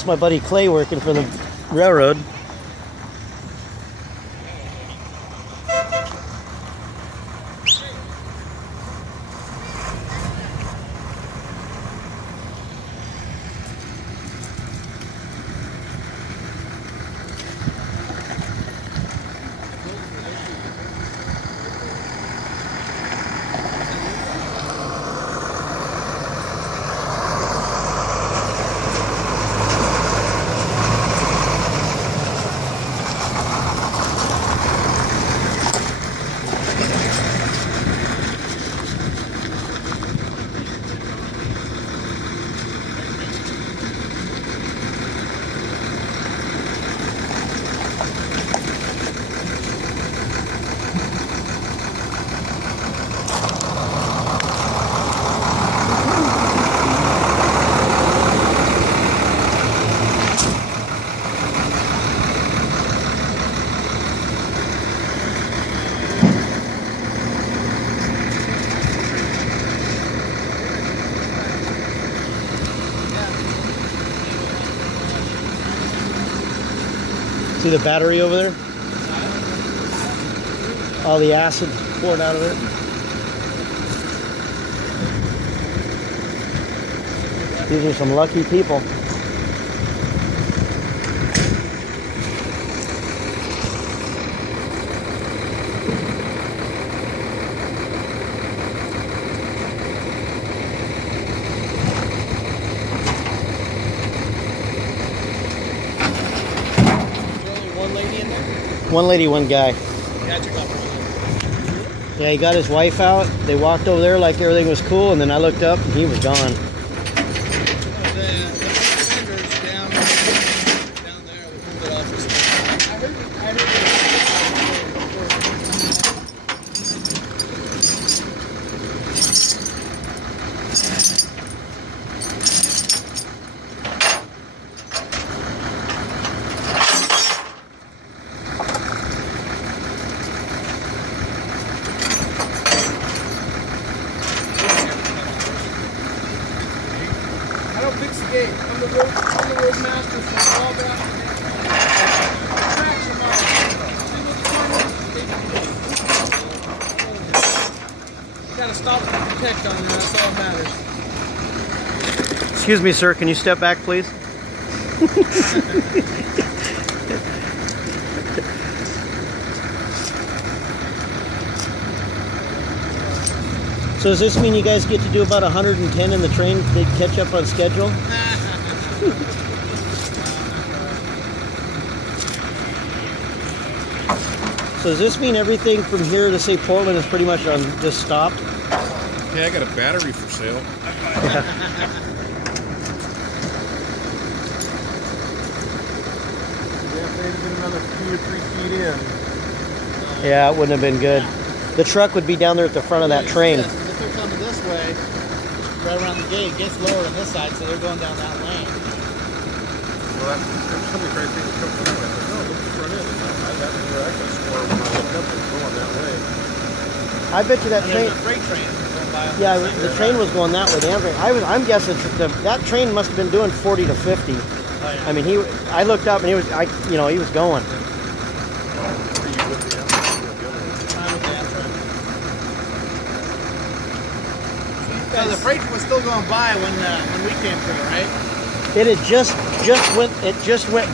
That's my buddy Clay working for the railroad. See the battery over there? All the acid poured out of it. These are some lucky people. One lady, one guy. Yeah, he got his wife out. They walked over there like everything was cool, and then I looked up and he was gone. Fix the gate. I'm the road master for all that. You gotta stop and protect on there, that's all that matters. Excuse me, sir, can you step back, please? So does this mean you guys get to do about 110 in the train to catch up on schedule? So does this mean everything from here to say Portland is pretty much on just stopped? Yeah, I got a battery for sale. Yeah, if they'd have been another 2 or 3 feet in. Yeah, it wouldn't have been good. The truck would be down there at the front of that train. If they're coming this way, right around the gate, it gets lower on this side, so they're going down that lane. Well, somebody tried to take the truck that way. I said, no, look at the front end. I got it here. I can score when I looked up and going that way. I bet you that And train. there's a freight train going by. Yeah, the train was going that way. I'm guessing that train must have been doing 40 to 50. Oh, yeah. I mean, I looked up and he was going. So the freight was still going by when we came through, right? It had just went